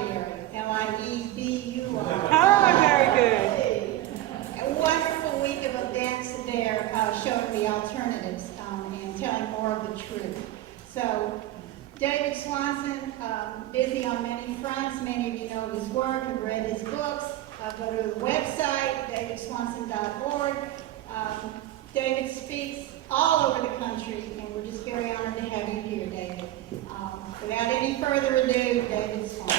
library, L-I-E-B-U-R. Oh, very good. A wonderful week of events there showing the alternatives and telling more of the truth. So, David Swanson, busy on many fronts. Many of you know his work and read his books. Go to the website, davidswanson.org. David speaks all over the country, and we're just very honored to have you here, David. Without any further ado, David Swanson.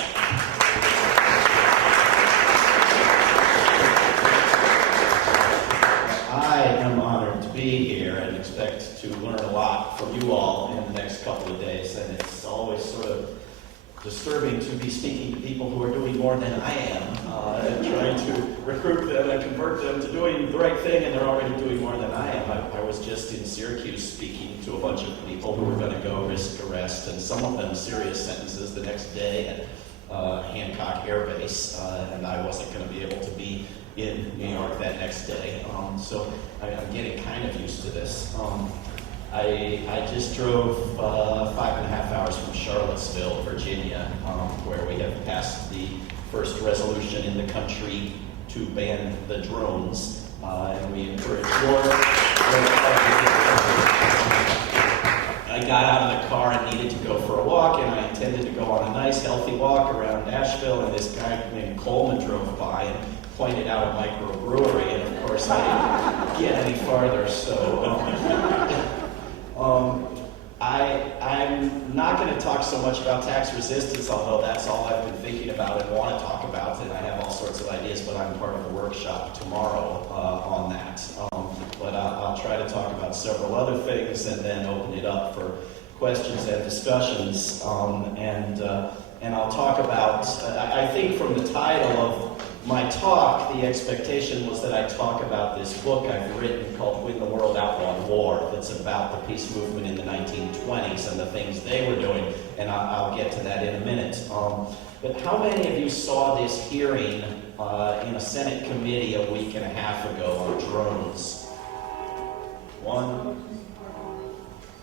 I am honored to be here and expect to learn a lot from you all in the next couple of days, and it's always sort of disturbing to be speaking to people who are doing more than I am, and trying to recruit them and convert them to doing the right thing, and they're already doing more than I am. I was just in Syracuse speaking to a bunch of people who were going to go risk arrest, and some of them serious sentences the next day at Hancock Air Base, and I wasn't going to be able to be in New York that next day. So I'm getting kind of used to this. I just drove 5.5 hours from Charlottesville, Virginia, where we have passed the first resolution in the country to ban the drones, and we encourage your I got out of the car and needed to go for a walk, and I intended to go on a nice, healthy walk around Asheville, and this guy named Coleman drove by and pointed out a microbrewery, and of course I didn't get any farther, so I'm not going to talk so much about tax resistance, although that's all I've been thinking about and want to talk about, and I have all sorts of ideas, but I'm part of a workshop tomorrow on that. But I'll try to talk about several other things and then open it up for questions and discussions, and I'll talk about, I think from the title of my talk, the expectation was that I talk about this book I've written called When the World Outlawed War, that's about the peace movement in the 1920s and the things they were doing, and I'll get to that in a minute. But how many of you saw this hearing in a Senate committee a week and a half ago on drones? One,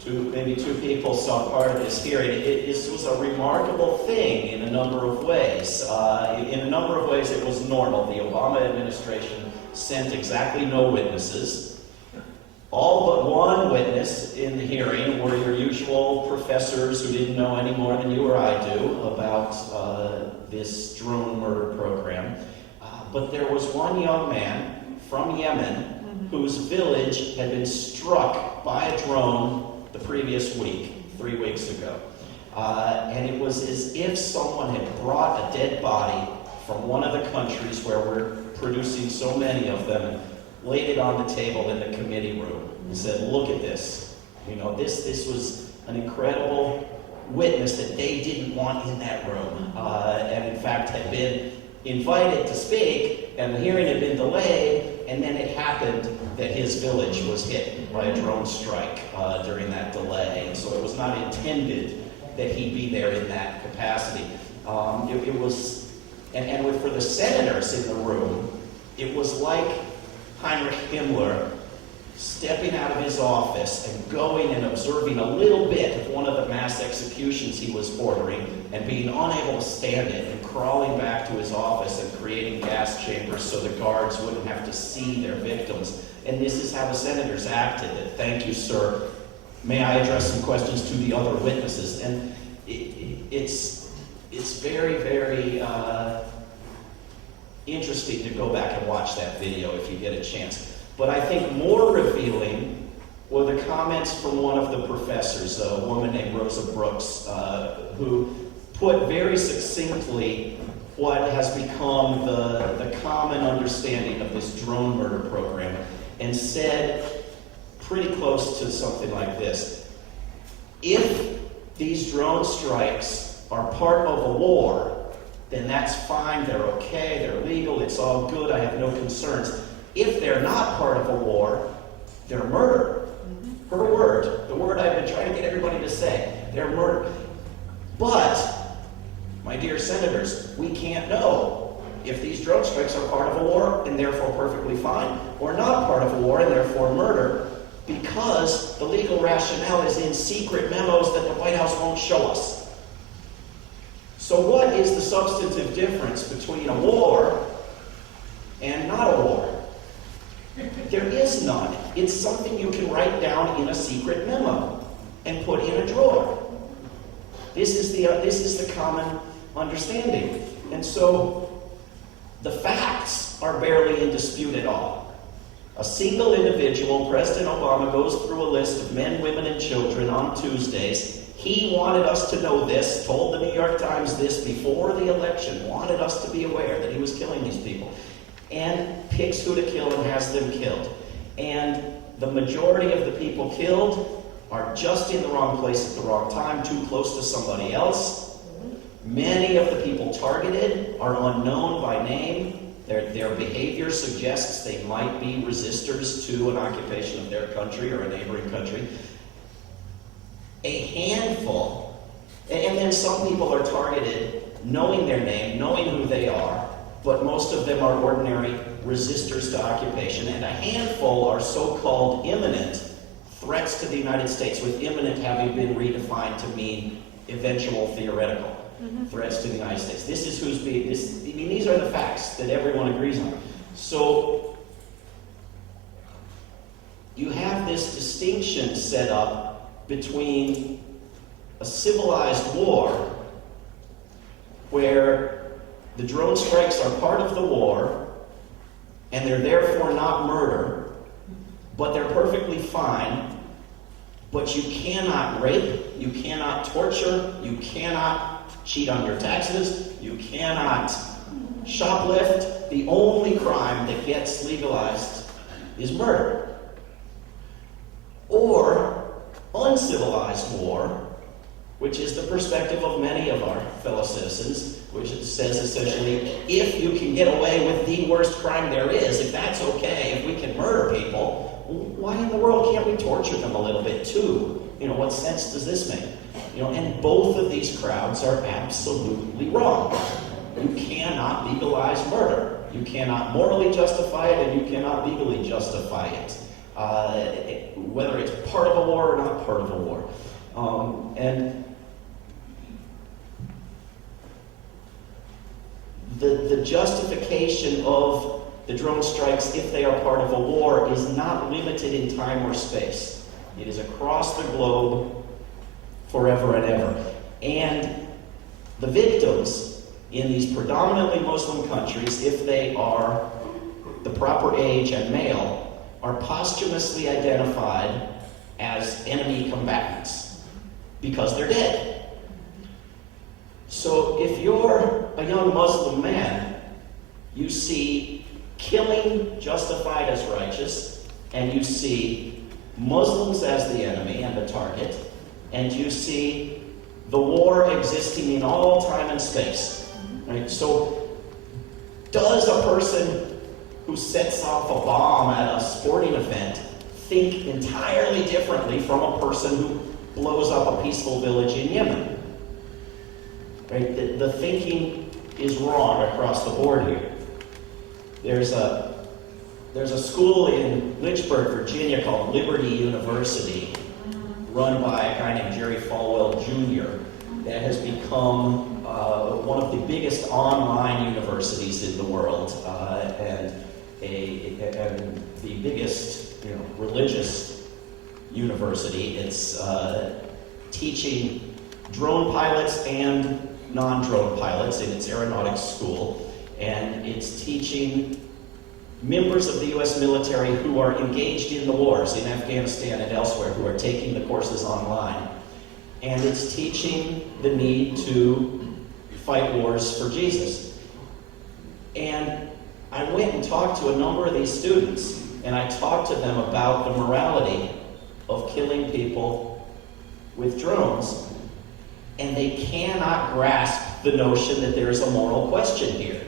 two, maybe two people saw part of this hearing. This was a remarkable thing in a number of ways. In a number of ways, it was normal. The Obama administration sent exactly no witnesses. All but one witness in the hearing were your usual professors who didn't know any more than you or I do about this drone murder program. But there was one young man from Yemen whose village had been struck by a drone the previous week, 3 weeks ago. And it was as if someone had brought a dead body from one of the countries where we're producing so many of them and laid it on the table in the committee room and said, look at this. You know, this was an incredible witness that they didn't want in that room, and in fact had been invited to speak, and the hearing had been delayed, and then it happened that his village was hit by a drone strike during that delay, and so it was not intended that he be there in that capacity. It was, and for the senators in the room, it was like Heinrich Himmler stepping out of his office and going and observing a little bit of one of the mass executions he was ordering and being unable to stand it and crawling back to his office and creating gas chambers so the guards wouldn't have to see their victims. And this is how the senators acted. Thank you, sir. May I address some questions to the other witnesses? And it's very, very interesting to go back and watch that video if you get a chance. But I think more revealing were the comments from one of the professors, a woman named Rosa Brooks, who put very succinctly what has become the common understanding of this drone murder program, and said pretty close to something like this: if these drone strikes are part of a war, then that's fine, they're okay, they're legal, it's all good, I have no concerns. If they're not part of a war, they're murder. Her word, the word I've been trying to get everybody to say, they're murder. But, my dear senators, we can't know if these drone strikes are part of a war and therefore perfectly fine, or not part of a war and therefore murder, because the legal rationale is in secret memos that the White House won't show us. So what is the substantive difference between a war and not a war? There is none. It's something you can write down in a secret memo and put in a drawer. This is the common understanding. And so the facts are barely in dispute at all. A single individual, President Obama, goes through a list of men, women, and children on Tuesdays. He wanted us to know this, told the New York Times this before the election, wanted us to be aware that he was killing these people, and picks who to kill and has them killed. And the majority of the people killed are just in the wrong place at the wrong time, too close to somebody else. Many of the people targeted are unknown by name. Their behavior suggests they might be resistors to an occupation of their country or a neighboring country. A handful, and then some people are targeted knowing their name, knowing who they are, but most of them are ordinary resistors to occupation, and a handful are so-called imminent threats to the United States, with imminent having been redefined to mean eventual theoretical threats to the United States. This is who's being, these are the facts that everyone agrees on. So you have this distinction set up between a civilized war, where the drone strikes are part of the war, and they're therefore not murder, but they're perfectly fine. But you cannot rape, you cannot torture, you cannot cheat on your taxes, you cannot shoplift. The only crime that gets legalized is murder. Or uncivilized war, which is the perspective of many of our fellow citizens, which says essentially, if you can get away with the worst crime there is, if that's okay, if we can murder people, why in the world can't we torture them a little bit too? What sense does this make? And both of these crowds are absolutely wrong. You cannot legalize murder. You cannot morally justify it, and you cannot legally justify it. Whether it's part of a war or not part of a war. And the justification of the drone strikes, if they are part of a war, is not limited in time or space. It is across the globe forever and ever. And the victims in these predominantly Muslim countries, if they are the proper age and male, are posthumously identified as enemy combatants because they're dead. So if you're a young Muslim man, you see killing justified as righteous, and you see Muslims as the enemy and the target, and you see the war existing in all time and space. Right? So does a person who sets off a bomb at a sporting event think entirely differently from a person who blows up a peaceful village in Yemen? Right? The thinking is wrong across the board here. There's a school in Lynchburg, Virginia called Liberty University, run by a guy named Jerry Falwell Jr., that has become one of the biggest online universities in the world, and the biggest religious university. It's teaching drone pilots and non-drone pilots in its aeronautics school, and it's teaching members of the U.S. military who are engaged in the wars in Afghanistan and elsewhere, who are taking the courses online. And it's teaching the need to fight wars for Jesus. And I went and talked to a number of these students, and I talked to them about the morality of killing people with drones, and they cannot grasp the notion that there is a moral question here.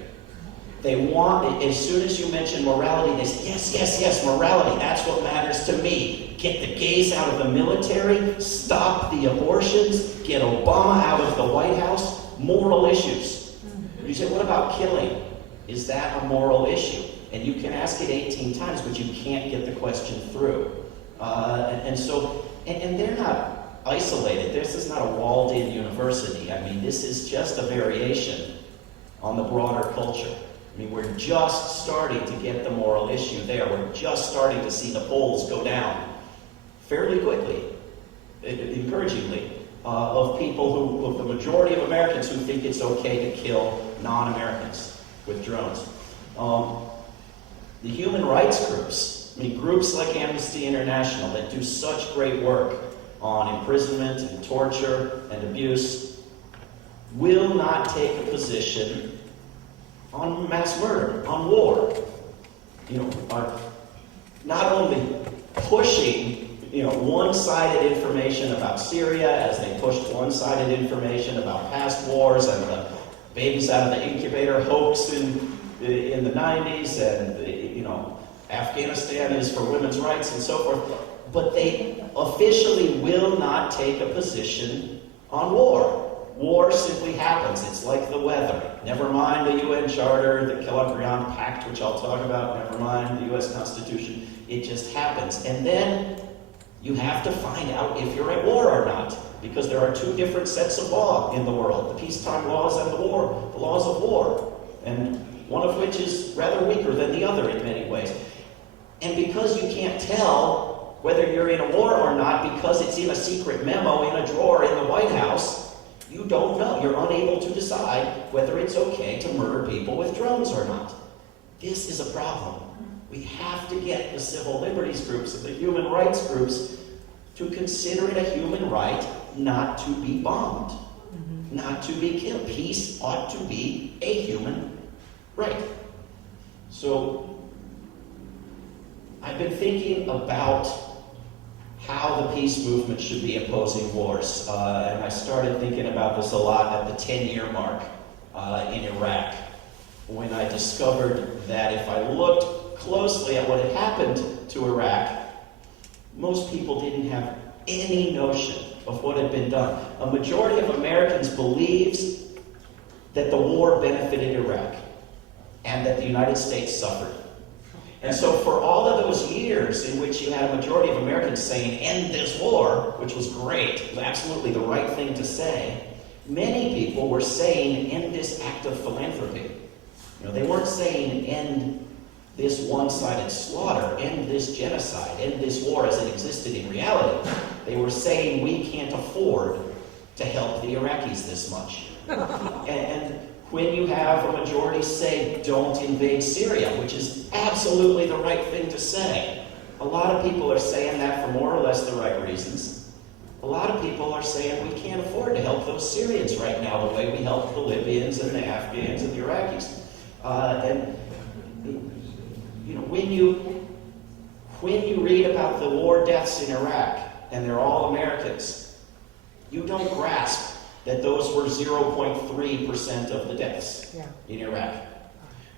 They want, as soon as you mention morality, they say, yes, morality, that's what matters to me. Get the gays out of the military, stop the abortions, get Obama out of the White House, moral issues. You say, what about killing? Is that a moral issue? And you can ask it 18 times, but you can't get the question through. And they're not isolated. This is not a walled-in university. I mean, this is just a variation on the broader culture. I mean, we're just starting to get the moral issue there. We're just starting to see the polls go down fairly quickly, encouragingly, of people of the majority of Americans who think it's okay to kill non-Americans with drones. The human rights groups, I mean, groups like Amnesty International that do such great work on imprisonment and torture and abuse, will not take a position on mass murder, on war. Are not only pushing one-sided information about Syria as they pushed one-sided information about past wars and the babies out of the incubator hoax in the 90s, and Afghanistan is for women's rights and so forth, but they officially will not take a position on war. War simply happens. It's like the weather. Never mind the UN Charter, the Kellogg-Briand Pact, which I'll talk about, never mind the U.S. Constitution. It just happens. And then you have to find out if you're at war or not, because there are two different sets of law in the world, the peacetime laws and the laws of war, and one of which is rather weaker than the other in many ways. And because you can't tell whether you're in a war or not because it's in a secret memo in a drawer in the White House, you don't know. You're unable to decide whether it's okay to murder people with drones or not. This is a problem. We have to get the civil liberties groups and the human rights groups to consider it a human right not to be bombed, not to be killed. Peace ought to be a human right. So I've been thinking about how the peace movement should be opposing wars. And I started thinking about this a lot at the 10-year mark in Iraq, when I discovered that if I looked closely at what had happened to Iraq, most people didn't have any notion of what had been done. A majority of Americans believes that the war benefited Iraq and that the United States suffered. And so for all of those years in which you had a majority of Americans saying, end this war, which was great, it was absolutely the right thing to say, many people were saying, end this act of philanthropy. They weren't saying, end this one-sided slaughter, end this genocide, end this war as it existed in reality. They were saying, we can't afford to help the Iraqis this much. And when you have a majority say, don't invade Syria, which is absolutely the right thing to say. A lot of people are saying that for more or less the right reasons. A lot of people are saying we can't afford to help those Syrians right now the way we help the Libyans and the Afghans and the Iraqis. When you read about the war deaths in Iraq, and they're all Americans, you don't grasp that those were 0.3% of the deaths in Iraq.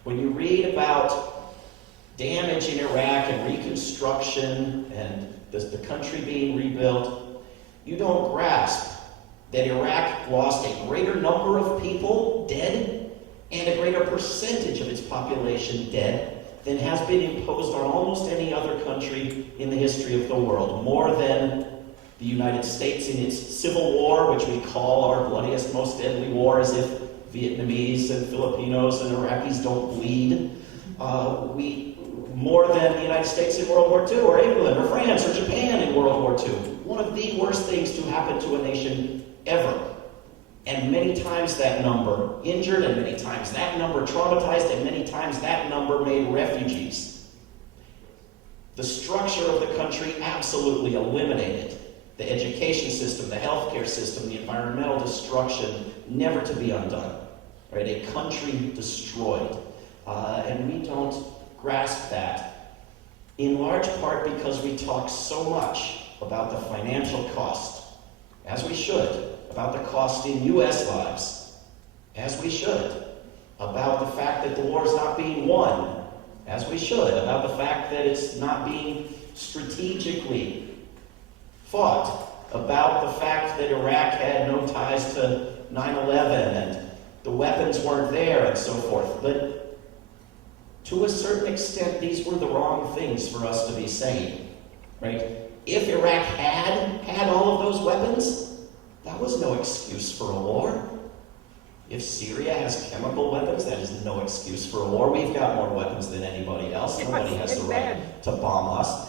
When you read about damage in Iraq and reconstruction and the country being rebuilt, you don't grasp that Iraq lost a greater number of people dead and a greater percentage of its population dead than has been imposed on almost any other country in the history of the world. More than the United States in its civil war, which we call our bloodiest, most deadly war, as if Vietnamese and Filipinos and Iraqis don't bleed. More than the United States in World War II, or England, or France, or Japan in World War II. One of the worst things to happen to a nation ever. And many times that number injured, and many times that number traumatized, and many times that number made refugees. The structure of the country absolutely eliminated. The education system, the healthcare system, the environmental destruction, never to be undone. Right? A country destroyed. And we don't grasp that, in large part because we talk so much about the financial cost, as we should, about the cost in U.S. lives, as we should, about the fact that the war is not being won, as we should, about the fact that it's not being strategically fought, about the fact that Iraq had no ties to 9/11 and the weapons weren't there and so forth. But to a certain extent, these were the wrong things for us to be saying, right? if Iraq had all of those weapons, that was no excuse for a war. If Syria has chemical weapons, that is no excuse for a war. We've got more weapons than anybody else. Nobody has the right to bomb us.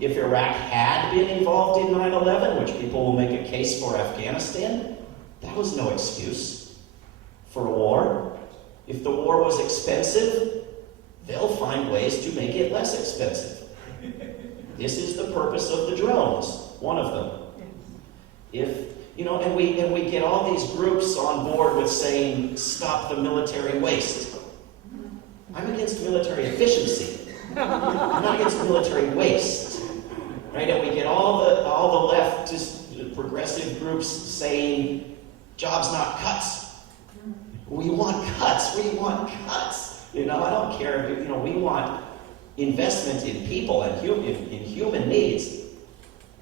If Iraq had been involved in 9/11, which people will make a case for Afghanistan, that was no excuse for a war. If the war was expensive, they'll find ways to make it less expensive. This is the purpose of the drones, one of them. And we get all these groups on board with saying, stop the military waste. I'm against military efficiency. I'm not against military waste. Right? And we get all the leftist progressive groups saying, jobs not cuts. We want cuts. We want cuts. I don't care. We want investment in people and in human needs,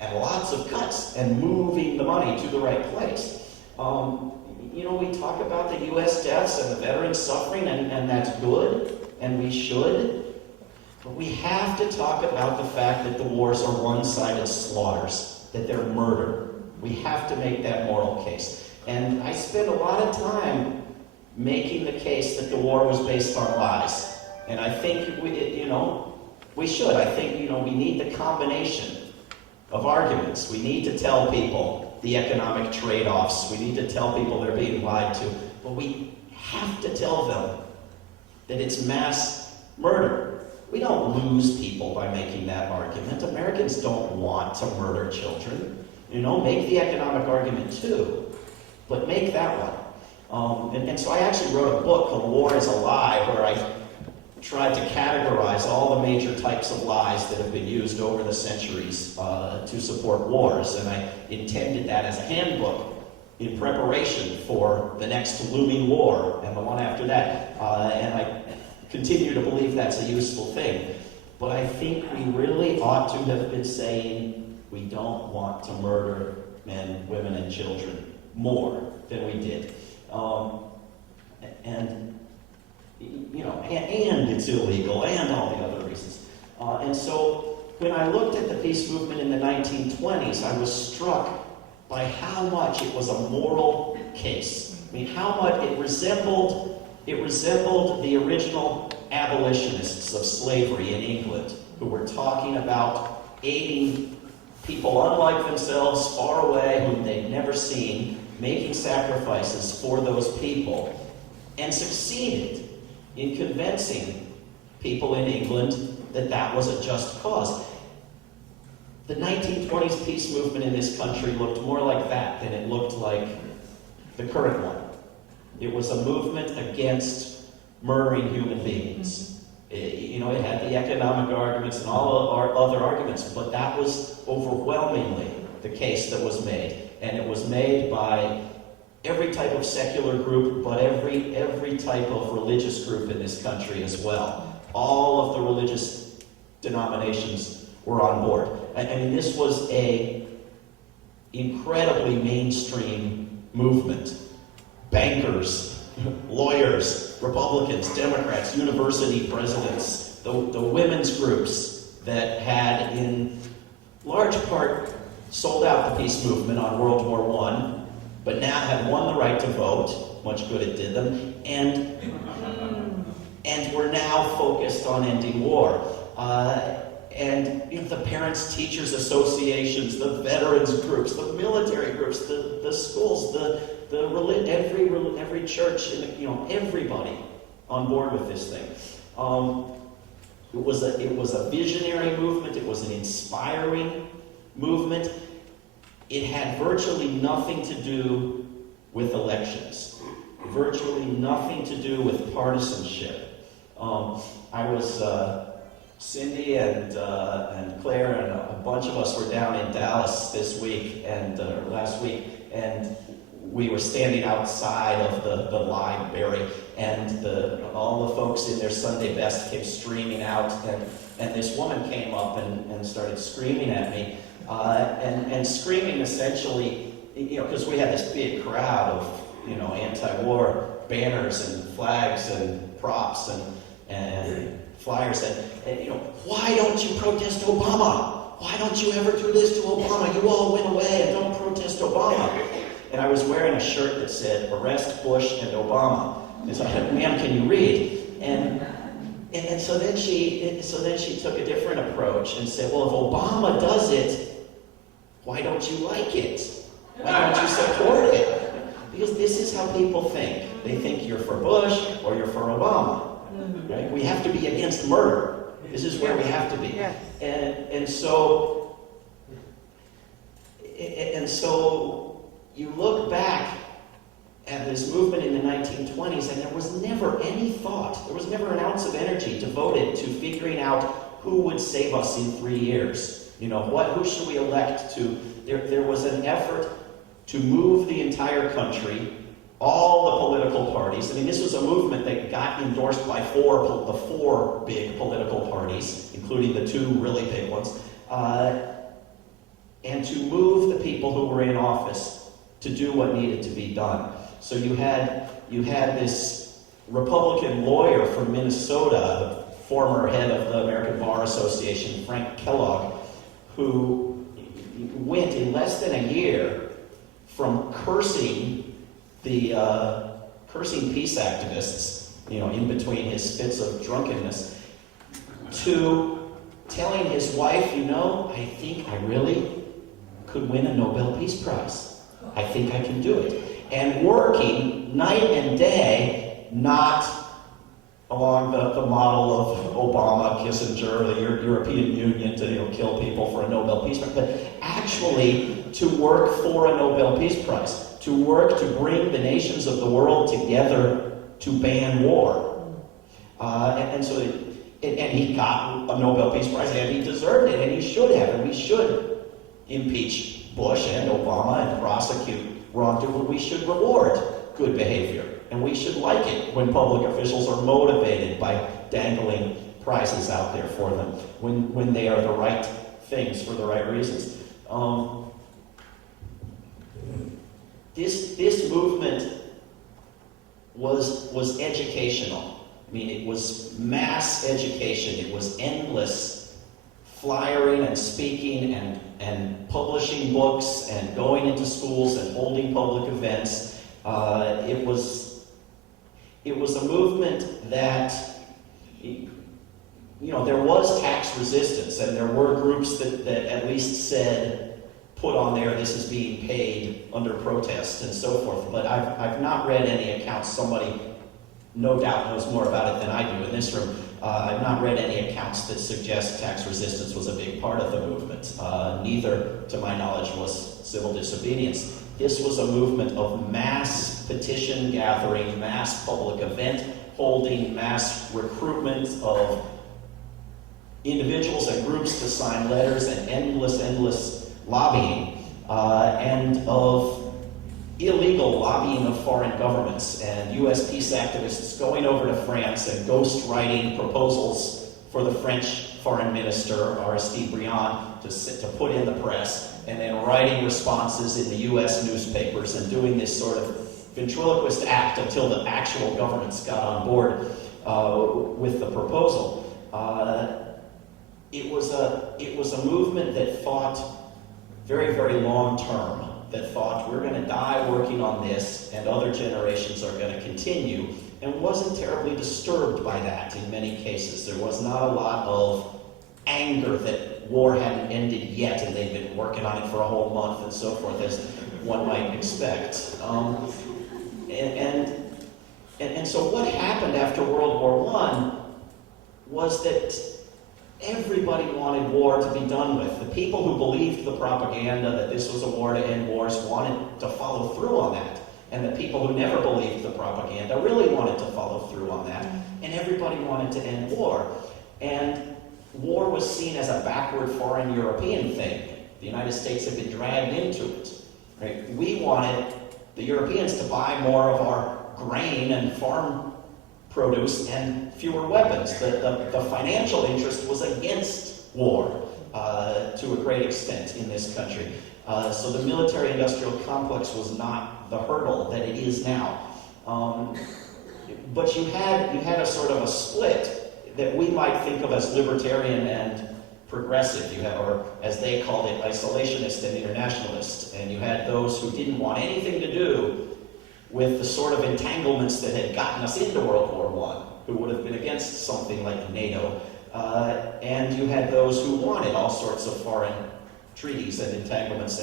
and lots of cuts, and moving the money to the right place. We talk about the U.S. deaths and the veterans suffering, and that's good, and we should. But we have to talk about the fact that the wars are one-sided slaughters, that they're murder. We have to make that moral case. And I spend a lot of time making the case that the war was based on lies. And I think we should. I think we need the combination of arguments. We need to tell people the economic trade-offs. We need to tell people they're being lied to. But we have to tell them that it's mass murder. We don't lose people by making that argument. Americans don't want to murder children. Make the economic argument too, but make that one. And so I actually wrote a book called War is a Lie, where I tried to categorize all the major types of lies that have been used over the centuries to support wars. And I intended that as a handbook in preparation for the next looming war and the one after that. And I continue to believe that's a useful thing. But I think we really ought to have been saying we don't want to murder men, women, and children more than we did. And it's illegal, and all the other reasons. And so when I looked at the peace movement in the 1920s, I was struck by how much it was a moral case. How much it resembled the original abolitionists of slavery in England, who were talking about aiding people unlike themselves, far away, whom they'd never seen, making sacrifices for those people, and succeeded in convincing people in England that that was a just cause. The 1920s peace movement in this country looked more like that than it looked like the current one. It was a movement against murdering human beings. It had the economic arguments and all our other arguments, but that was overwhelmingly the case that was made. And it was made by every type of secular group, but every type of religious group in this country as well. All of the religious denominations were on board. And this was a incredibly mainstream movement. Bankers, lawyers, Republicans, Democrats, university presidents, the women's groups that had in large part sold out the peace movement on World War I, but now had won the right to vote, much good it did them, and we're now focused on ending war. The parents, teachers associations, the veterans groups, the military groups, the schools, every church, everybody on board with this thing. It was a visionary movement. It was an inspiring movement. It had virtually nothing to do with elections, virtually nothing to do with partisanship. Cindy and Claire and a bunch of us were down in Dallas this week and last week, and we were standing outside of the library, and all the folks in their Sunday best came streaming out, and this woman came up and started screaming at me, and screaming essentially, because we had this big crowd of anti-war banners and flags and props and flyers, and why don't you protest Obama? why don't you ever do this to Obama? You all went away and don't protest Obama. And I was wearing a shirt that said, arrest Bush and Obama. And so I said, ma'am, can you read? And so then she took a different approach and said, well, if Obama does it, why don't you like it? Why don't you support it? Because this is how people think. They think you're for Bush or you're for Obama. Right? We have to be against murder. This is where we have to be. And so you look back at this movement in the 1920s, and there was never any thought, there was never an ounce of energy devoted to figuring out who would save us in 3 years. You know, who should we elect to? There was an effort to move the entire country, all the political parties. I mean, this was a movement that got endorsed by the four big political parties, including the 2 really big ones, and to move the people who were in office to do what needed to be done. So you had this Republican lawyer from Minnesota, the former head of the American Bar Association, Frank Kellogg, who went in less than a year from cursing peace activists, in between his fits of drunkenness, to telling his wife, I think I really could win a Nobel Peace Prize. I think I can do it. And working night and day, not along the model of Obama, Kissinger, the European Union to kill people for a Nobel Peace Prize, but actually to work for a Nobel Peace Prize, to work to bring the nations of the world together to ban war. And he got a Nobel Peace Prize, and he deserved it, and he should have, and we should impeach Bush and Obama and prosecute wrongdoing. We should reward good behavior, and we should like it when public officials are motivated by dangling prizes out there for them, when they are the right things for the right reasons. This movement was educational. I mean, it was mass education. It was endless flyering and speaking and publishing books and going into schools and holding public events. It was a movement that, there was tax resistance, and there were groups that at least said, put on there, this is being paid under protest and so forth. But I've not read any accounts. Somebody no doubt knows more about it than I do in this room. I've not read any accounts that suggest tax resistance was a big part of the movement. Neither, to my knowledge, was civil disobedience. This was a movement of mass petition gathering, mass public event holding, mass recruitment of individuals and groups to sign letters, and endless lobbying, and of illegal lobbying of foreign governments and U.S. peace activists going over to France and ghostwriting proposals for the French foreign minister, Aristide Briand, to put in the press, and then writing responses in the U.S. newspapers and doing this sort of ventriloquist act until the actual governments got on board with the proposal. It was a movement that thought very, very long term, that thought we're going to die working on this and other generations are going to continue, and wasn't terribly disturbed by that in many cases. There was not a lot of anger that war hadn't ended yet and they'd been working on it for a whole month and so forth, as one might expect. And so what happened after World War I was that everybody wanted war to be done with. The people who believed the propaganda that this was a war to end wars wanted to follow through on that. And the people who never believed the propaganda really wanted to follow through on that. And everybody wanted to end war. And war was seen as a backward foreign European thing. The United States had been dragged into it. Right? We wanted the Europeans to buy more of our grain and farm produce and fewer weapons. The financial interest was against war to a great extent in this country. So the military-industrial complex was not the hurdle that it is now. But you had a sort of a split that we might think of as libertarian and progressive, you had, or as they called it, isolationist and internationalist, and you had those who didn't want anything to do with the sort of entanglements that had gotten us into World War I, who would have been against something like NATO, and you had those who wanted all sorts of foreign treaties and entanglements,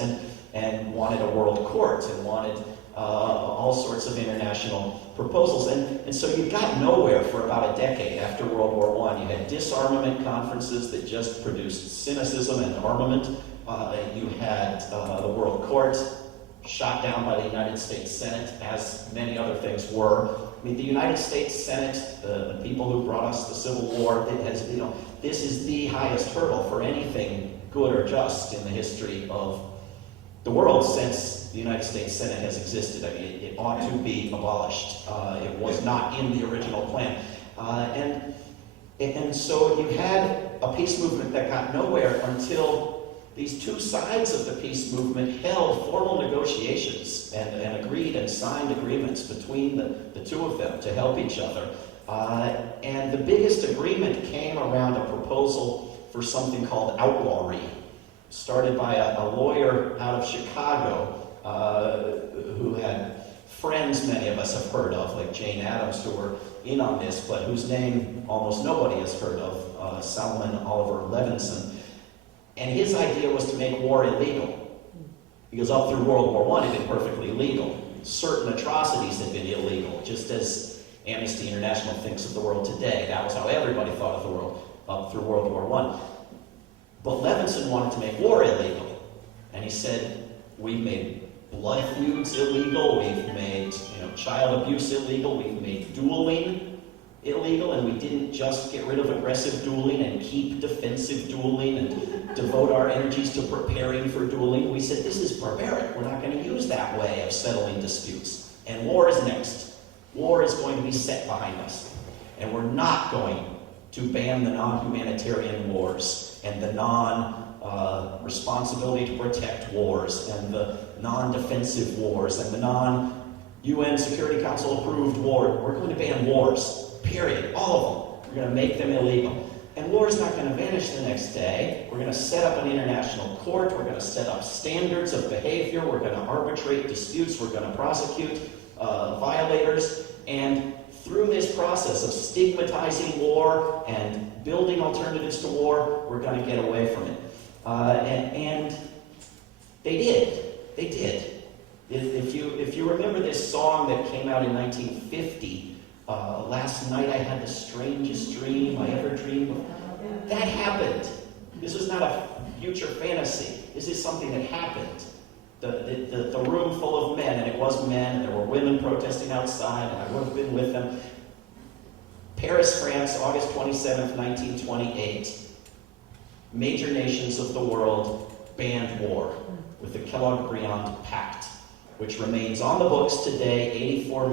and wanted a world court, and wanted all sorts of international proposals. And so you got nowhere for about a decade after World War I. You had disarmament conferences that just produced cynicism and armament. You had the World Court shot down by the United States Senate, as many other things were. I mean, the United States Senate, the people who brought us the Civil War, it has, this is the highest hurdle for anything good or just in the history of the world since the United States Senate has existed. I mean, it ought to be abolished. It was not in the original plan. And so you had a peace movement that got nowhere until these two sides of the peace movement held formal negotiations and agreed and signed agreements between the two of them to help each other. And the biggest agreement came around a proposal for something called outlawry, started by a lawyer out of Chicago who had friends many of us have heard of, like Jane Addams, who were in on this, but whose name almost nobody has heard of, Salomon Oliver Levinson. And his idea was to make war illegal, because up through World War I it had been perfectly legal. Certain atrocities had been illegal, just as Amnesty International thinks of the world today. That was how everybody thought of the world up through World War I. But Levinson wanted to make war illegal. And he said, we've made blood feuds illegal, we've made child abuse illegal, we've made dueling illegal, and we didn't just get rid of aggressive dueling and keep defensive dueling and devote our energies to preparing for dueling. We said, this is barbaric. We're not going to use that way of settling disputes. And war is next. War is going to be set behind us. And we're not going to ban the non-humanitarian wars and the non-responsibility to protect wars and the non-defensive wars and the non-UN Security Council approved war. We're going to ban wars. Period. All of them. We're going to make them illegal. And war is not going to vanish the next day. We're going to set up an international court. We're going to set up standards of behavior. We're going to arbitrate disputes. We're going to prosecute violators. And through this process of stigmatizing war and building alternatives to war, we're going to get away from it. And they did. They did. If you remember this song that came out in 1950, last night I had the strangest dream I ever dreamed of. That happened. This was not a future fantasy. This is something that happened. The room full of men, and it was men, and there were women protesting outside, and I would have been with them. Paris, France, August 27th, 1928. Major nations of the world banned war with the Kellogg-Briand Pact, which remains on the books today, 84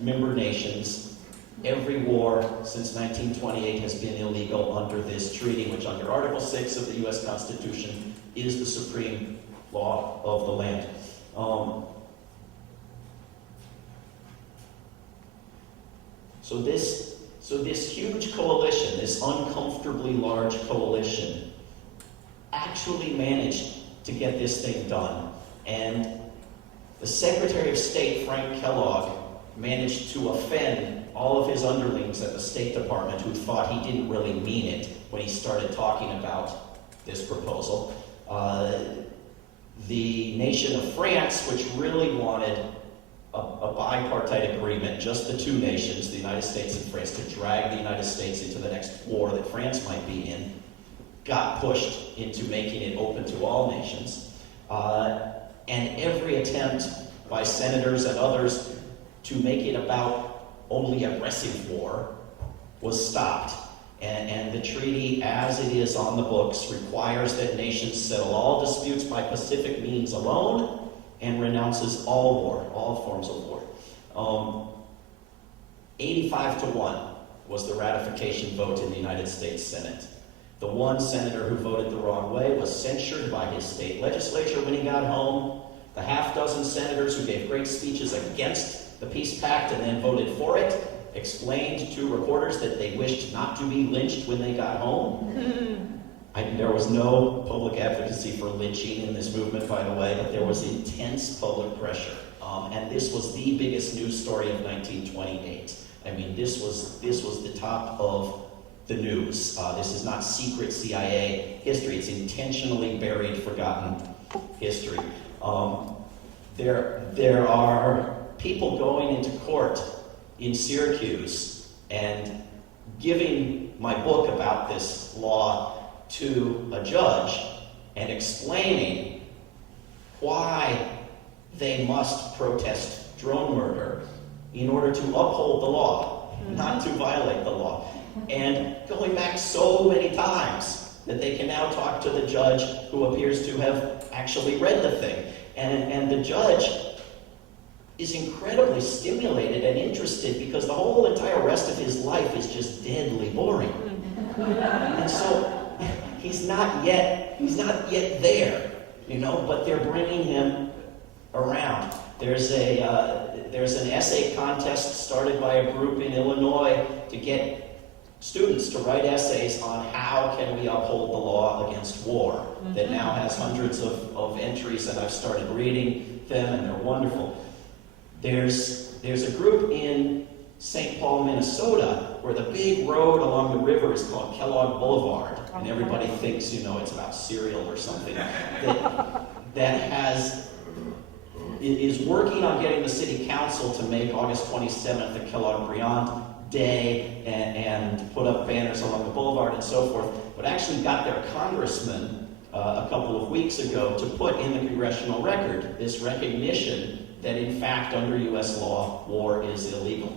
member nations. Every war since 1928 has been illegal under this treaty, which under Article 6 of the U.S. Constitution is the supreme law of the land. So this huge coalition, this uncomfortably large coalition, actually managed to get this thing done. And the Secretary of State, Frank Kellogg, managed to offend all of his underlings at the State Department who thought he didn't really mean it when he started talking about this proposal. The nation of France, which really wanted a bipartite agreement, just the two nations, the United States and France, to drag the United States into the next war that France might be in, got pushed into making it open to all nations. And every attempt by senators and others to make it about only aggressive war was stopped. And the treaty, as it is on the books, requires that nations settle all disputes by pacific means alone and renounces all war, all forms of war. 85-1 was the ratification vote in the United States Senate. The one senator who voted the wrong way was censured by his state legislature when he got home. The half-dozen senators who gave great speeches against the Peace Pact and then voted for it explained to reporters that they wished not to be lynched when they got home. There was no public advocacy for lynching in this movement, by the way, but there was intense public pressure. And this was the biggest news story of 1928. I mean, this was the top of the news. This is not secret CIA history. It's intentionally buried, forgotten history. There are people going into court in Syracuse and giving my book about this law to a judge and explaining why they must protest drone murder in order to uphold the law, not to violate the law. And going back so many times that they can now talk to the judge who appears to have actually read the thing. And the judge is incredibly stimulated and interested because the whole entire rest of his life is just deadly boring. And so he's not yet there, but they're bringing him around. There's an essay contest started by a group in Illinois to get students to write essays on how can we uphold the law against war, that now has hundreds of entries, and I've started reading them, and they're wonderful. There's a group in St. Paul, Minnesota, where the big road along the river is called Kellogg Boulevard, and everybody thinks, it's about cereal or something, that is working on getting the city council to make August 27th the Kellogg-Briand Day and put up banners along the boulevard and so forth, but actually got their congressman a couple of weeks ago to put in the congressional record this recognition that in fact under U.S. law, war is illegal.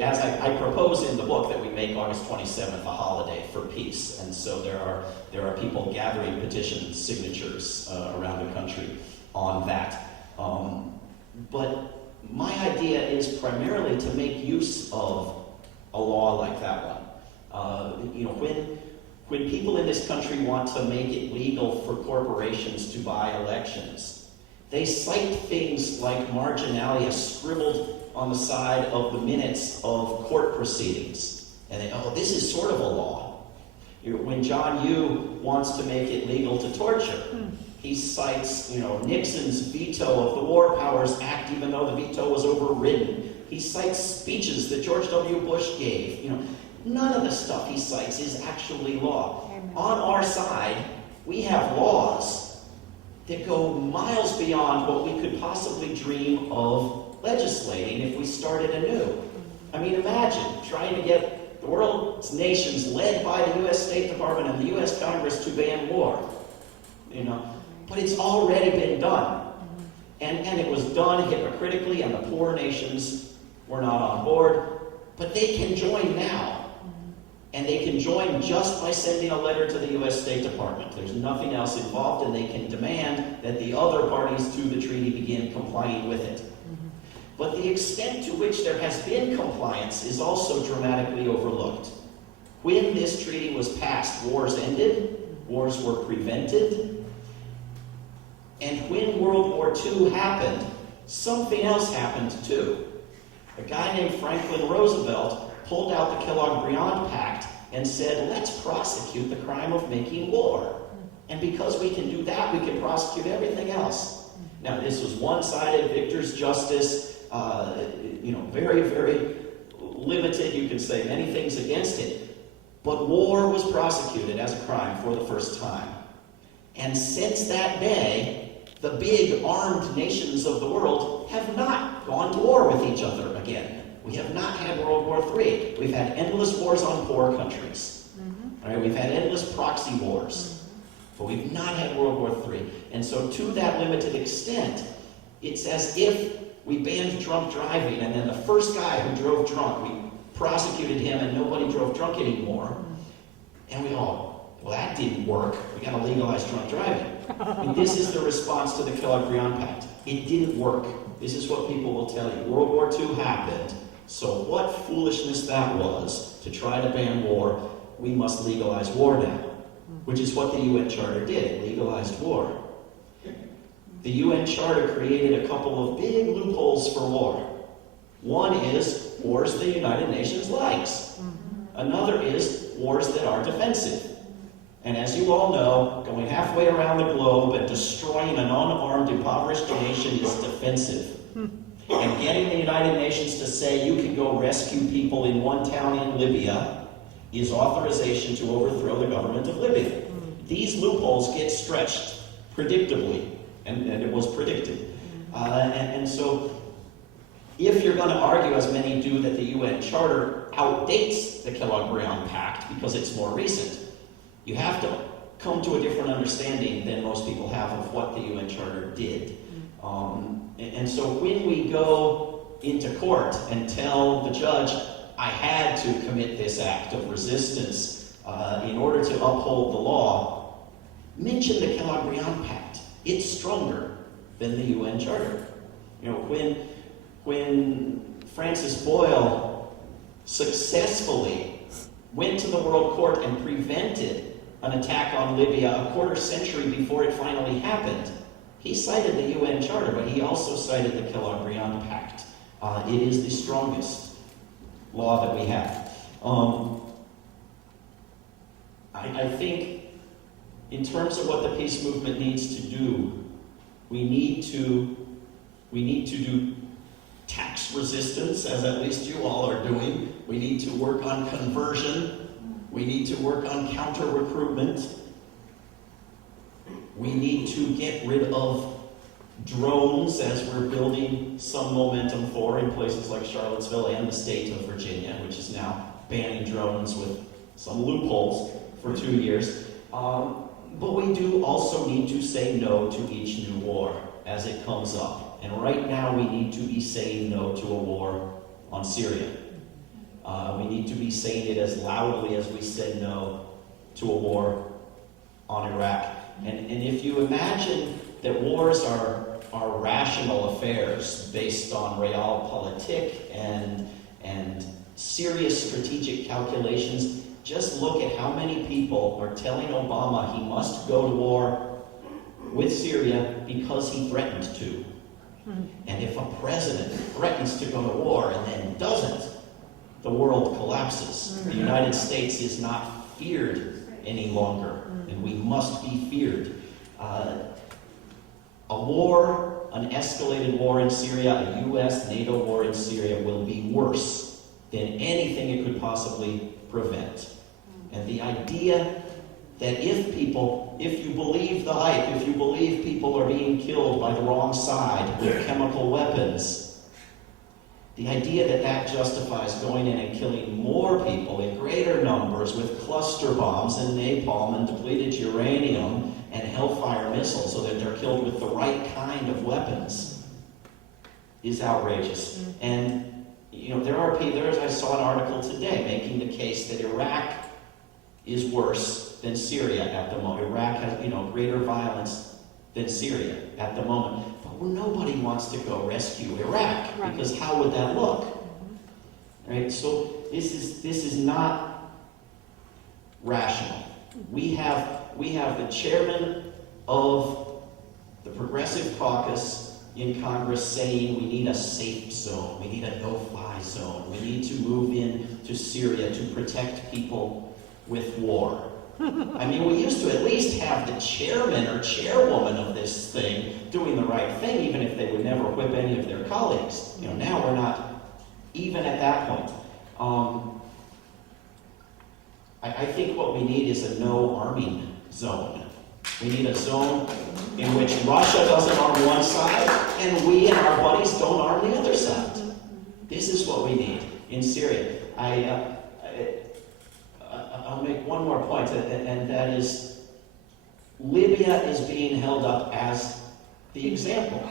As I propose in the book that we make August 27th a holiday for peace, and so there are people gathering petition signatures around the country on that. But my idea is primarily to make use of a law like that one. When people in this country want to make it legal for corporations to buy elections, they cite things like marginalia scribbled on the side of the minutes of court proceedings. And they, this is sort of a law. When John Yoo wants to make it legal to torture, he cites, Nixon's veto of the War Powers Act, even though the veto was overridden. He cites speeches that George W. Bush gave. None of the stuff he cites is actually law. Amen. On our side, we have laws that go miles beyond what we could possibly dream of legislating if we started anew. I mean, imagine trying to get the world's nations led by the U.S. State Department and the U.S. Congress to ban war. But it's already been done. And it was done hypocritically, and the poor nations were not on board. But they can join now. And they can join just by sending a letter to the U.S. State Department. There's nothing else involved, and they can demand that the other parties to the treaty begin complying with it. But the extent to which there has been compliance is also dramatically overlooked. When this treaty was passed, wars ended, wars were prevented, and when World War II happened, something else happened too. A guy named Franklin Roosevelt pulled out the Kellogg-Briand Pact and said, let's prosecute the crime of making war. And because we can do that, we can prosecute everything else. Now, this was one-sided, victor's justice, very, very limited. You can say many things against it. But war was prosecuted as a crime for the first time. And since that day, the big armed nations of the world have not gone to war with each other again. We have not had World War III. We've had endless wars on poor countries. Right? We've had endless proxy wars. But we've not had World War III. And so to that limited extent, it's as if we banned drunk driving, and then the first guy who drove drunk, we prosecuted him and nobody drove drunk anymore. And we all, well, that didn't work. We got to legalize drunk driving. And this is the response to the Kellogg-Briand Pact. It didn't work. This is what people will tell you. World War II happened. So what foolishness that was to try to ban war. We must legalize war now, which is what the UN Charter did. It legalized war. The UN Charter created a couple of big loopholes for war. One is wars the United Nations likes. Another is wars that are defensive. And as you all know, going halfway around the globe and destroying an unarmed, impoverished nation is defensive. And getting the United Nations to say you can go rescue people in one town in Libya is authorization to overthrow the government of Libya. These loopholes get stretched predictably, and it was predicted. And so, if you're going to argue, as many do, that the UN Charter outdates the Kellogg-Briand Pact because it's more recent, you have to come to a different understanding than most people have of what the UN Charter did. And so when we go into court and tell the judge, I had to commit this act of resistance in order to uphold the law, mention the Kellogg-Briand Pact. It's stronger than the UN Charter. You know, when Francis Boyle successfully went to the World Court and prevented an attack on Libya a quarter century before it finally happened, he cited the UN Charter, but he also cited the Kellogg-Briand Pact. It is the strongest law that we have. I think in terms of what the peace movement needs to do, we need to do tax resistance, as at least you all are doing. We need to work on conversion. We need to work on counter-recruitment. We need to get rid of drones, as we're building some momentum for in places like Charlottesville and the state of Virginia, which is now banning drones with some loopholes for 2 years. But we do also need to say no to each new war as it comes up. And right now we need to be saying no to a war on Syria. We need to be saying it as loudly as we said no to a war on Iraq. And if you imagine that wars are rational affairs based on realpolitik and serious strategic calculations, just look at how many people are telling Obama he must go to war with Syria because he threatened to. And if a president threatens to go to war and then doesn't, the world collapses. The United States is not feared any longer, and we must be feared. A war, an escalated war in Syria, a US-NATO war in Syria will be worse than anything it could possibly prevent. And the idea that if you believe the hype, if you believe people are being killed by the wrong side with chemical weapons, the idea that that justifies going in and killing more people in greater numbers with cluster bombs and napalm and depleted uranium and Hellfire missiles so that they're killed with the right kind of weapons is outrageous. And I saw an article today making the case that Iraq is worse than Syria at the moment. Iraq has, greater violence than Syria at the moment. But nobody wants to go rescue Iraq, because how would that look? Right? So this is not rational. We have the chairman of the Progressive Caucus in Congress saying we need a safe zone, we need a no-fly zone, we need to move in to Syria to protect people with war. I mean, we used to at least have the chairman or chairwoman of this thing doing the right thing, even if they would never whip any of their colleagues. Now we're not even at that point. I think what we need is a no arming zone. We need a zone in which Russia doesn't arm one side and we and our buddies don't arm the other side. This is what we need in Syria. I'll make one more point, and that is Libya is being held up as the example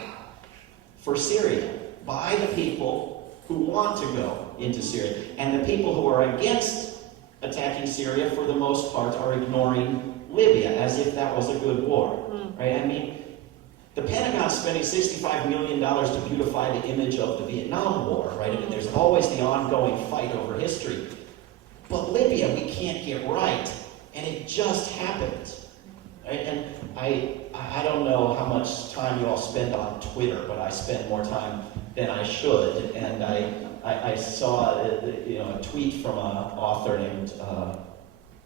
for Syria by the people who want to go into Syria. And the people who are against attacking Syria, for the most part, are ignoring Libya as if that was a good war. Right? I mean, the Pentagon's spending $65 million to beautify the image of the Vietnam War, right? I mean, there's always the ongoing fight over history. But Libya, we can't get right, and it just happened. Right? And I don't know how much time you all spend on Twitter, but I spend more time than I should. And I saw a tweet from an author named,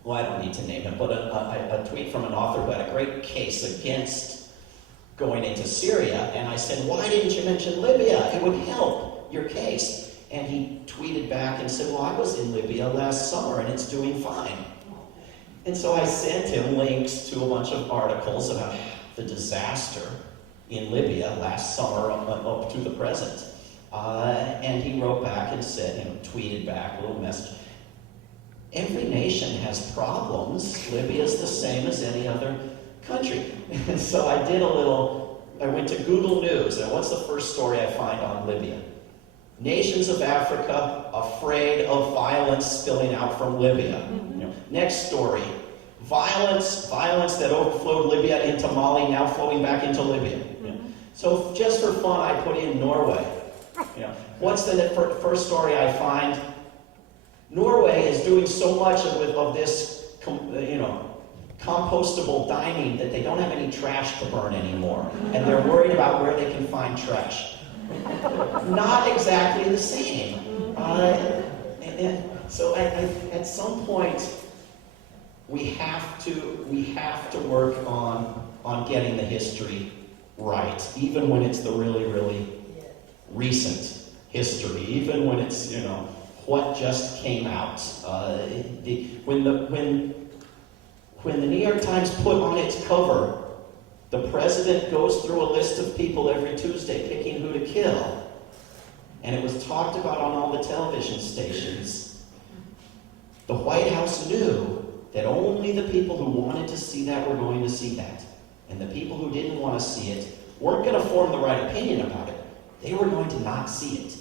well, I don't need to name him, but a tweet from an author who had a great case against going into Syria. And I said, why didn't you mention Libya? It would help your case. And he tweeted back and said, well, I was in Libya last summer and it's doing fine. And so I sent him links to a bunch of articles about the disaster in Libya last summer up to the present. And he wrote back and said, tweeted back a little message. Every nation has problems. Libya is the same as any other country. And so I went to Google News, and what's the first story I find on Libya? Nations of Africa afraid of violence spilling out from Libya. Next story, violence that overflowed Libya into Mali, now flowing back into Libya. So just for fun, I put in Norway. What's the first story I find? Norway is doing so much of this, compostable dining that they don't have any trash to burn anymore, and they're worried about where they can find trash. Not exactly the same. So at some point, we have to work on getting the history right, even when it's the really, really recent history, even when it's what just came out. When the New York Times put on its cover, the president goes through a list of people every Tuesday picking who to kill, and it was talked about on all the television stations. The White House knew that only the people who wanted to see that were going to see that, and the people who didn't want to see it weren't going to form the right opinion about it. They were going to not see it.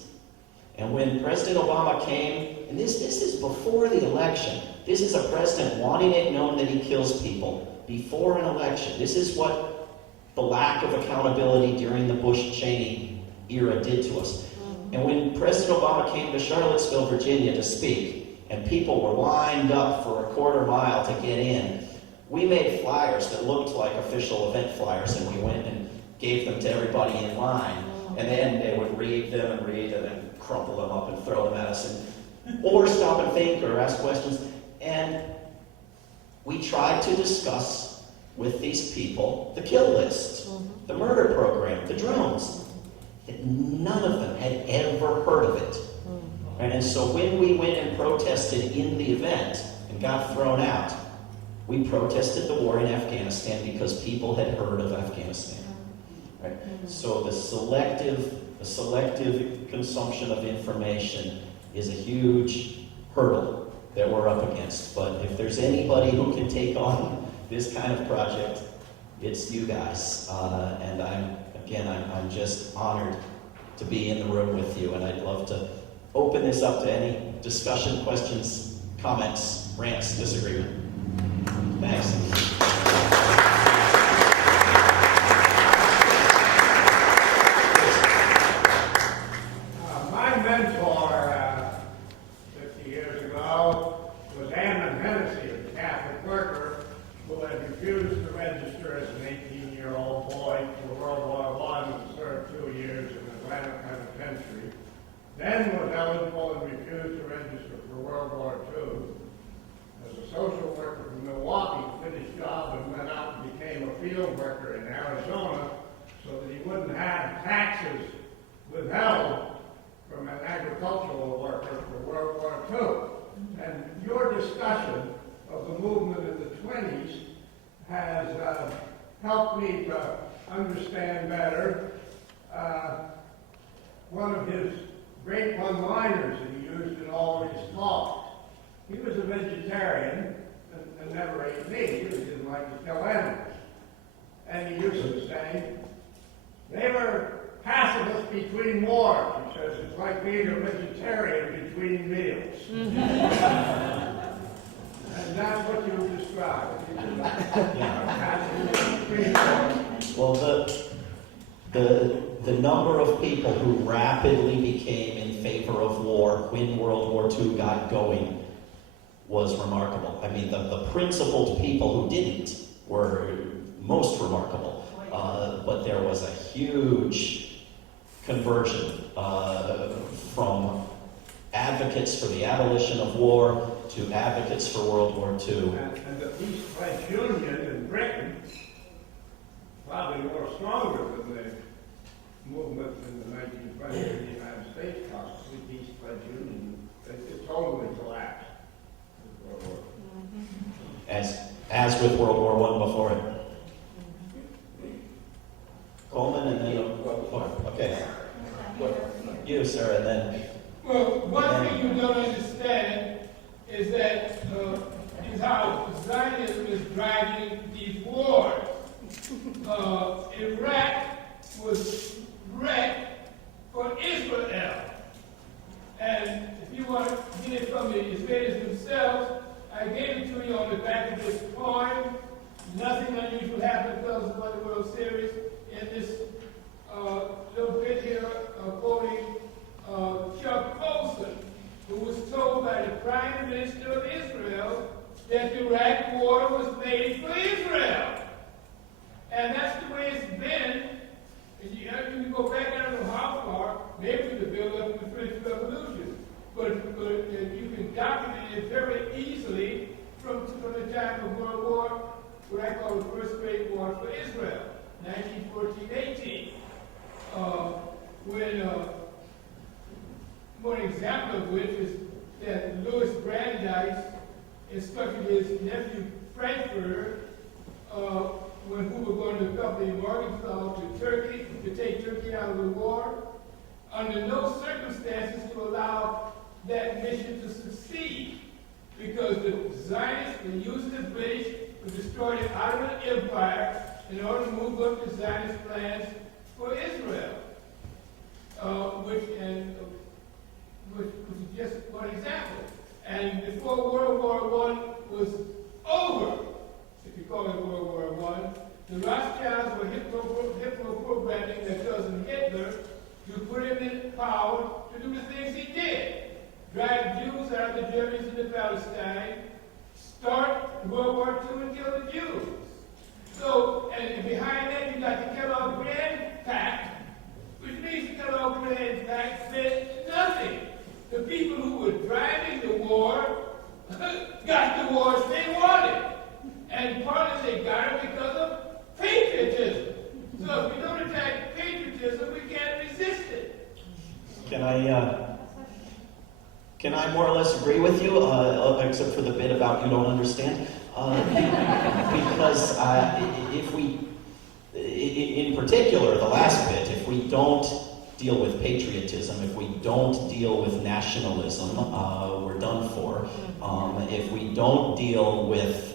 And when President Obama came, and this is before the election, this is a president wanting it known that he kills people before an election. This is what the lack of accountability during the Bush-Cheney era did to us. And when President Obama came to Charlottesville, Virginia to speak, and people were lined up for a quarter mile to get in, we made flyers that looked like official event flyers, and we went and gave them to everybody in line. And then they would read them and crumple them up and throw them at us, or stop and think or ask questions. And we tried to discuss with these people the kill list, the murder program, the drones. None of them had ever heard of it. And so when we went and protested in the event and got thrown out, we protested the war in Afghanistan because people had heard of Afghanistan. Right? So the selective consumption of information is a huge hurdle that we're up against. But if there's anybody who can take on this kind of project, it's you guys. And I'm just honored to be in the room with you, and I'd love to open this up to any discussion, questions, comments, rants, disagreement. Thanks. My mentor 50 years ago was Ammon Hennessy, a Catholic worker who had refused to register as an 18-year-old boy for World War I and served 2 years in Atlanta Penitentiary. Then was eligible and refused to register for World War II. As a social worker from Milwaukee, finished job and went out and became a field worker in Arizona so that he wouldn't have taxes withheld from an agricultural worker for World War II. And your discussion of the movement in the 20s has helped me to understand better one of his great one-liners that he used in all of his talks. He was a vegetarian and never ate meat. He didn't like to kill animals. And he used to say, they were pacifists between wars. He says, it's like being a vegetarian between meals. And that's what you described. Well, the number of people who rapidly became in favor of war when World War II got going was remarkable. I mean, the principled people who didn't were most remarkable. But there was a huge conversion from advocates for the abolition of war to advocates for World War II. And the Peace Pledge Union in Britain, probably more stronger than the movement in the 1920s in the United States, the Peace Pledge Union, it totally collapsed. As with World War I before it. Coleman and then okay. You, sir, and then. Well, one thing you don't understand is that is how Zionism is driving these wars. Iraq was wrecked for Israel. And if you want to get it from the Israelis themselves, I gave it to you on the back of this poem. Nothing unusual happened because of the World Series. In this little bit here, quoting Chuck Colson, who was told by the Prime Minister of Israel that the Iraq War was made for Israel. And that's the way it's been. And you can go back, I don't know how far, maybe to the build-up of the French Revolution. But you can document it very easily from the time of World War, what I call the First Great War for Israel, 1914-18, when one example of which is that Louis Brandeis instructed his nephew Frankfurter when who were going to accompany Morgenthau to Turkey to take Turkey out of the war, under no circumstances to allow that mission to succeed, because the Zionists were using the British to destroy the Ottoman Empire in order to move up the Zionist plans for Israel, which is just one example. And before World War I was over, if you call it World War I, the Rothschilds were Hitler programming their cousin Hitler to put him in power to do the things he did. Drive Jews out of the Germans into Palestine, start World War II and kill the Jews. So, and behind that you got the Kellogg-Briand Pact, which means the Kellogg-Briand Pact meant nothing. The people who were driving the war got the wars they wanted. And partly they got it because of patriotism. So if we don't attack patriotism, we can't resist it. Can I more or less agree with you, except for the bit about you don't understand? Because if we, in particular, the last bit, if we don't deal with patriotism, if we don't deal with nationalism, we're done for. If we don't deal with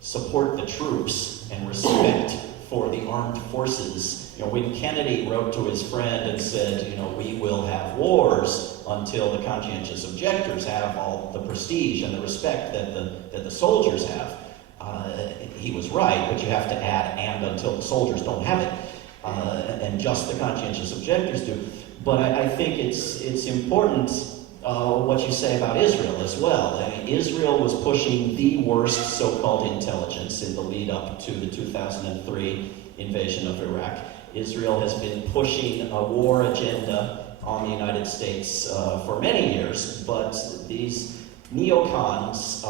support the troops and respect for the armed forces. When Kennedy wrote to his friend and said, we will have wars until the conscientious objectors have all the prestige and the respect that the soldiers have, he was right, but you have to add and until the soldiers don't have it, and just the conscientious objectors do. But I think it's important what you say about Israel as well. I mean, Israel was pushing the worst so-called intelligence in the lead up to the 2003 invasion of Iraq. Israel has been pushing a war agenda on the United States for many years, but these neocons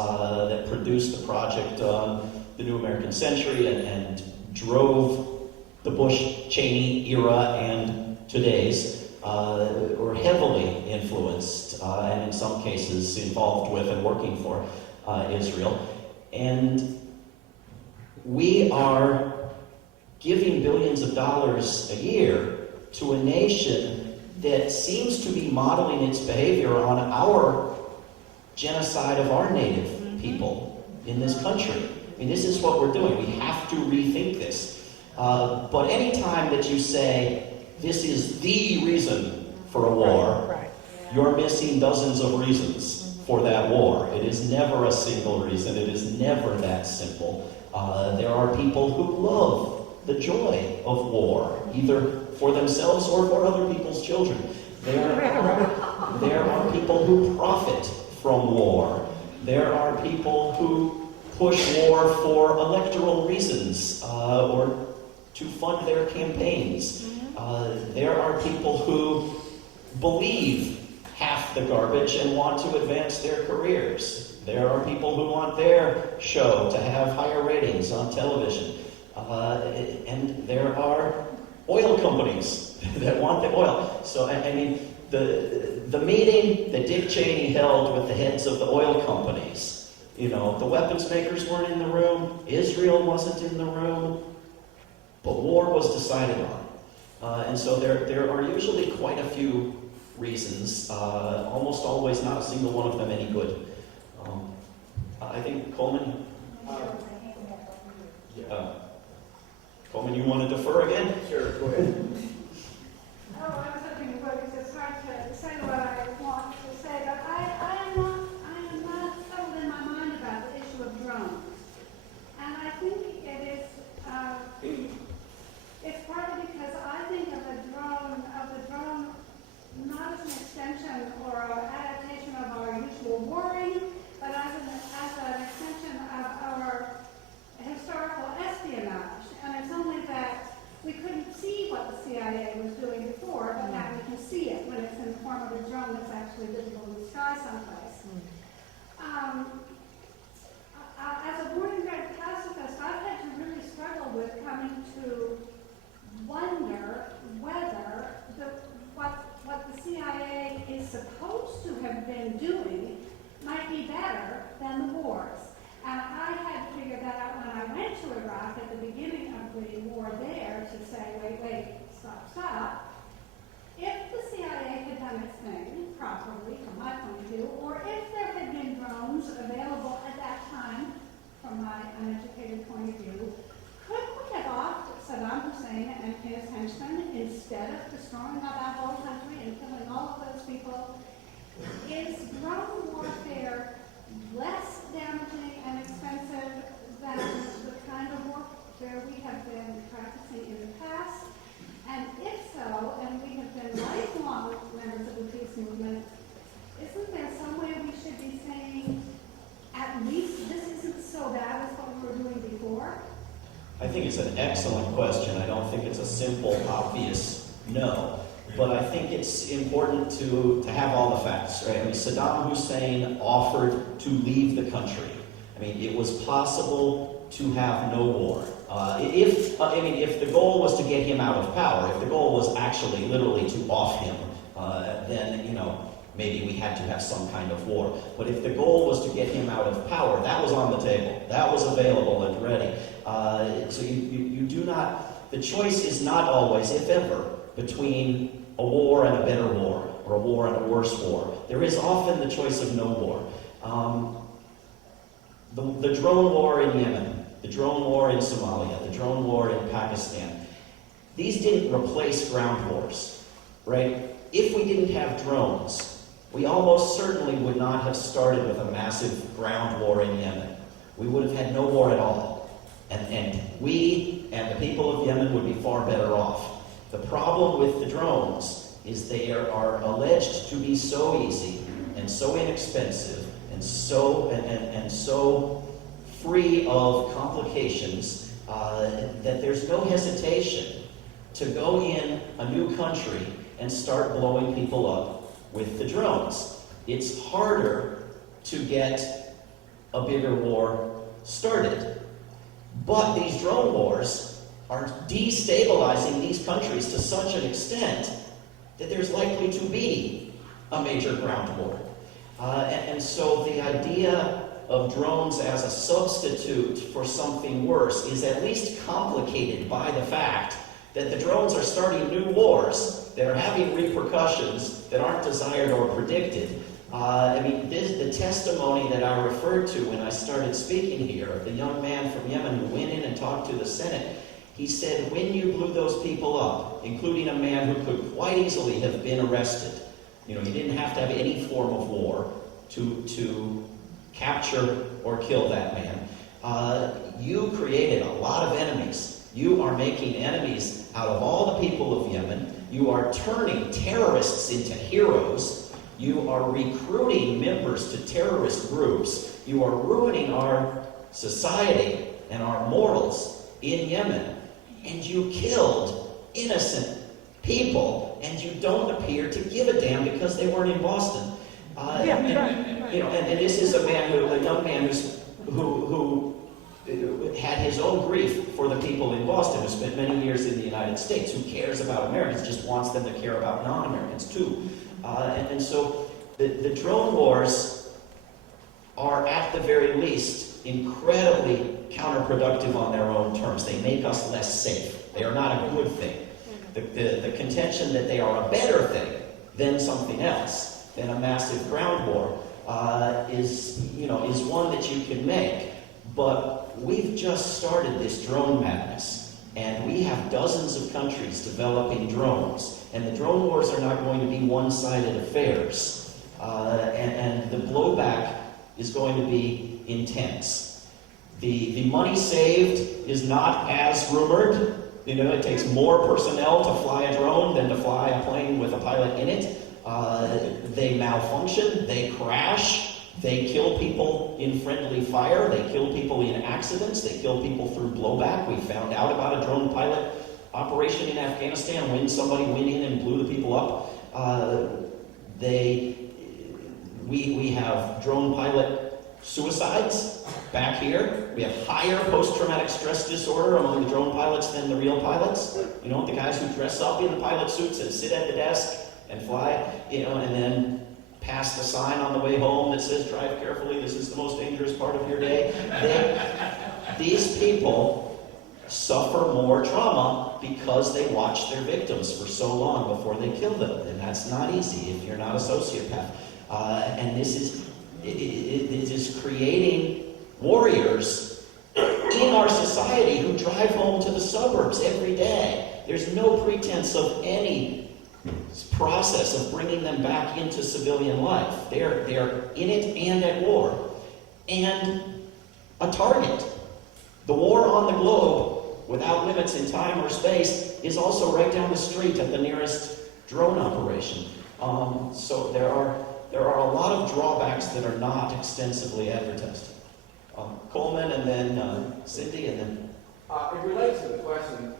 that produced the project, the New American Century, and drove the Bush-Cheney era and today's, were heavily influenced and in some cases involved with and working for Israel. And we are giving billions of dollars a year to a nation that seems to be modeling its behavior on our genocide of our native people in this country. I mean, this is what we're doing. We have to rethink this. But any time that you say, this is the reason for a war, you're missing dozens of reasons for that war. It is never a single reason. It is never that simple. There are people who love the joy of war, either for themselves or for other people's children. There are people who profit from war. There are people who push war for electoral reasons or to fund their campaigns. There are people who believe half the garbage and want to advance their careers. There are people who want their show to have higher ratings on television. And there are oil companies that want the oil. So, I mean, the meeting that Dick Cheney held with the heads of the oil companies, you know, the weapons makers weren't in the room, Israel wasn't in the room, but war was decided on. And so there are usually quite a few reasons, almost always not a single one of them any good. I think Coleman, Coleman, you want to defer again? Sure, go ahead. Oh, I was hoping you would, because it's hard to say what I want to say, but I am not settled in my mind about the issue of drones. And I think it is, it's partly because I think of the drone not as an extension or an adaptation of our usual worrying, but as an extension of our historical espionage. And it's only that we couldn't see what the CIA was doing before, but now we can see it when it's in the form of a drone that's actually visible in the sky someplace. As a born and bred pacifist, I've had to really struggle with coming to wonder whether what the CIA is supposed to have been doing might be better than the wars. And I had to figure that out when I went to Iraq at the beginning of the war there to say, wait, stop. If the CIA had done its thing properly, from my point of view, or if there had been drones available at that time, from my uneducated point of view, could we have offed Saddam Hussein and his henchmen instead of destroying that whole country and killing all of those people? Is drone warfare less damaging and expensive than the kind of warfare we have been practicing in the past? And if so, and we have been lifelong members of the peace movement, isn't there some way we should be saying, at least this isn't so bad as what we were doing before? I think it's an excellent question. I don't think it's a simple, obvious no. But I think it's important to have all the facts, right? I mean, Saddam Hussein offered to leave the country. I mean, it was possible to have no war. If the goal was to get him out of power, if the goal was actually literally to off him, then, you know, maybe we had to have some kind of war. But if the goal was to get him out of power, that was on the table. That was available and ready. So you do not, the choice is not always, if ever, between a war and a better war, or a war and a worse war. There is often the choice of no war. The drone war in Yemen, the drone war in Somalia, the drone war in Pakistan, these didn't replace ground wars, right? If we didn't have drones, we almost certainly would not have started with a massive ground war in Yemen. We would have had no war at all. And we and the people of Yemen would be far better off. The problem with the drones is they are alleged to be so easy and so inexpensive and so free of complications that there's no hesitation to go in a new country and start blowing people up with the drones. It's harder to get a bigger war started. But these drone wars are destabilizing these countries to such an extent that there's likely to be a major ground war. And so the idea of drones as a substitute for something worse is at least complicated by the fact that the drones are starting new wars that are having repercussions that aren't desired or predicted. The testimony that I referred to when I started speaking here, the young man from Yemen who went in and talked to the Senate, he said, when you blew those people up, including a man who could quite easily have been arrested, you didn't have to have any form of war to capture or kill that man. You created a lot of enemies. You are making enemies out of all the people of Yemen. You are turning terrorists into heroes. You are recruiting members to terrorist groups. You are ruining our society and our morals in Yemen. and you killed innocent people, and you don't appear to give a damn because they weren't in Boston. You know, and this is a young man who had his own grief for the people in Boston, who spent many years in the United States, who cares about Americans, just wants them to care about non-Americans too. And so the drone wars are, at the very least, incredibly counterproductive on their own terms. They make us less safe. They are not a good thing. The contention that they are a better thing than something else, than a massive ground war, is one that you can make. But we've just started this drone madness, and we have dozens of countries developing drones, and the drone wars are not going to be one-sided affairs, and the blowback is going to be intense. The money saved is not as rumored. You know, it takes more personnel to fly a drone than to fly a plane with a pilot in it. They malfunction, they crash, they kill people in friendly fire, they kill people in accidents, they kill people through blowback. We found out about a drone pilot operation in Afghanistan when somebody went in and blew the people up. We have drone pilot suicides back here. We have higher post-traumatic stress disorder among the drone pilots than the real pilots. You know, the guys who dress up in the pilot suits and sit at the desk and fly, you know, and then pass the sign on the way home that says, drive carefully, this is the most dangerous part of your day. These people suffer more trauma because they watch their victims for so long before they kill them. And that's not easy if you're not a sociopath. And this is, it is creating warriors in our society who drive home to the suburbs every day. There's no pretense of any process of bringing them back into civilian life. They're in it and at war. And a target. The war on the globe, without limits in time or space, is also right down the street at the nearest drone operation. So there are a lot of drawbacks that are not extensively advertised. Coleman, and then Cindy, and then... It relates to the question,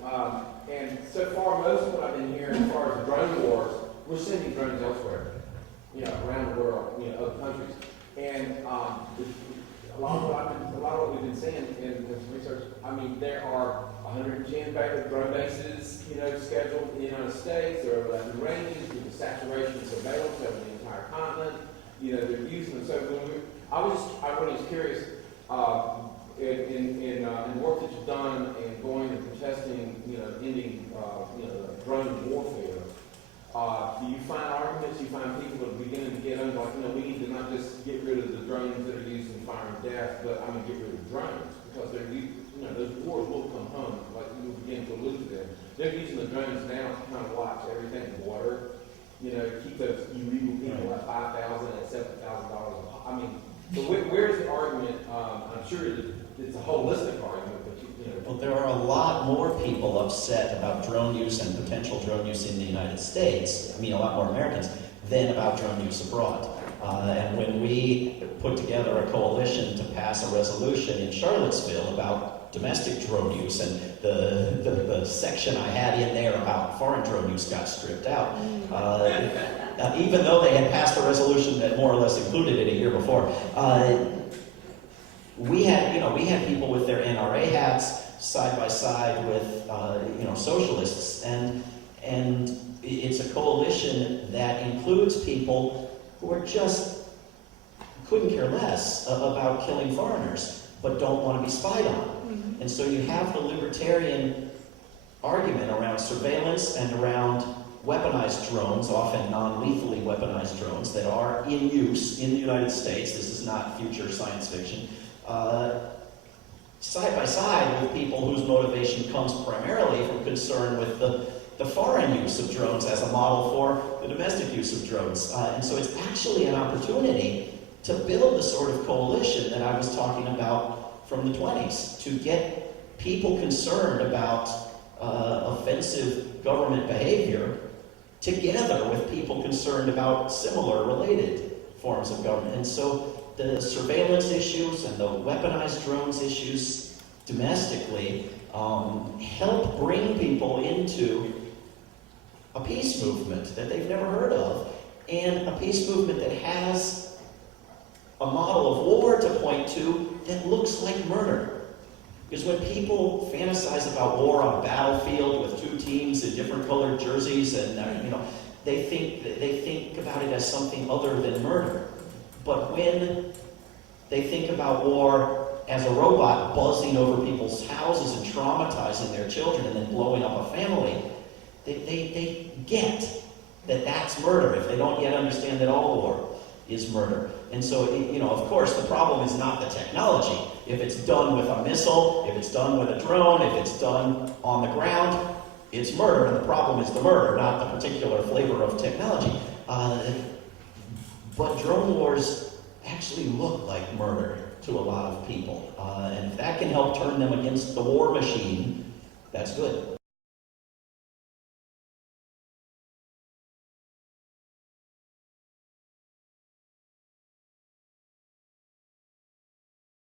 and so far most of what I've been hearing as far as drone wars, we're sending drones elsewhere, you know, around the world, you know, other countries. And a lot of what we've been seeing in this research, I mean, there are 110 drone bases, you know, scheduled in the United States. There are 11 ranges with the saturation surveillance over the entire continent. You know, they're using them. So I really was curious. In work that you've done and going and protesting, you know, ending, drone warfare, do you find arguments, you find people that are beginning to get under, like, you know, we need to not just get rid of the drones that are used in fire and death, but I mean, get rid of drones, because they're, you know, those wars will come home, like you were beginning to allude to them. They're using the drones now to kind of watch everything in water, you know, keep those illegal people at $5,000 and $7,000. I mean, so where's the argument? I'm sure it's a holistic argument, but you know. Well, there are a lot more people upset about drone use and potential drone use in the United States, I mean a lot more Americans, than about drone use abroad. And when we put together a coalition to pass a resolution in Charlottesville about domestic drone use, and the section I had in there about foreign drone use got stripped out, even though they had passed a resolution that more or less included it a year before. We had people with their NRA hats side by side with socialists, and it's a coalition that includes people who are just couldn't care less about killing foreigners, but don't want to be spied on. Mm-hmm. And so you have the libertarian argument around surveillance and around weaponized drones, often non-lethally weaponized drones that are in use in the United States. This is not future science fiction. Side by side with people whose motivation comes primarily from concern with the foreign use of drones as a model for the domestic use of drones. And so it's actually an opportunity to build the sort of coalition that I was talking about from the 20s, to get people concerned about offensive government behavior together with people concerned about similar related forms of government. And so the surveillance issues and the weaponized drones issues domestically, help bring people into a peace movement that they've never heard of, and a peace movement that has a model of war to point to that looks like murder. Because when people fantasize about war on a battlefield with two teams in different colored jerseys, and they think about it as something other than murder. But when they think about war as a robot buzzing over people's houses and traumatizing their children and then blowing up a family, they get that that's murder if they don't yet understand that all war is murder. And so, of course, the problem is not the technology. If it's done with a missile, if it's done with a drone, if it's done on the ground, it's murder, and the problem is the murder, not the particular flavor of technology. But drone wars actually look like murder to a lot of people. And if that can help turn them against the war machine, that's good.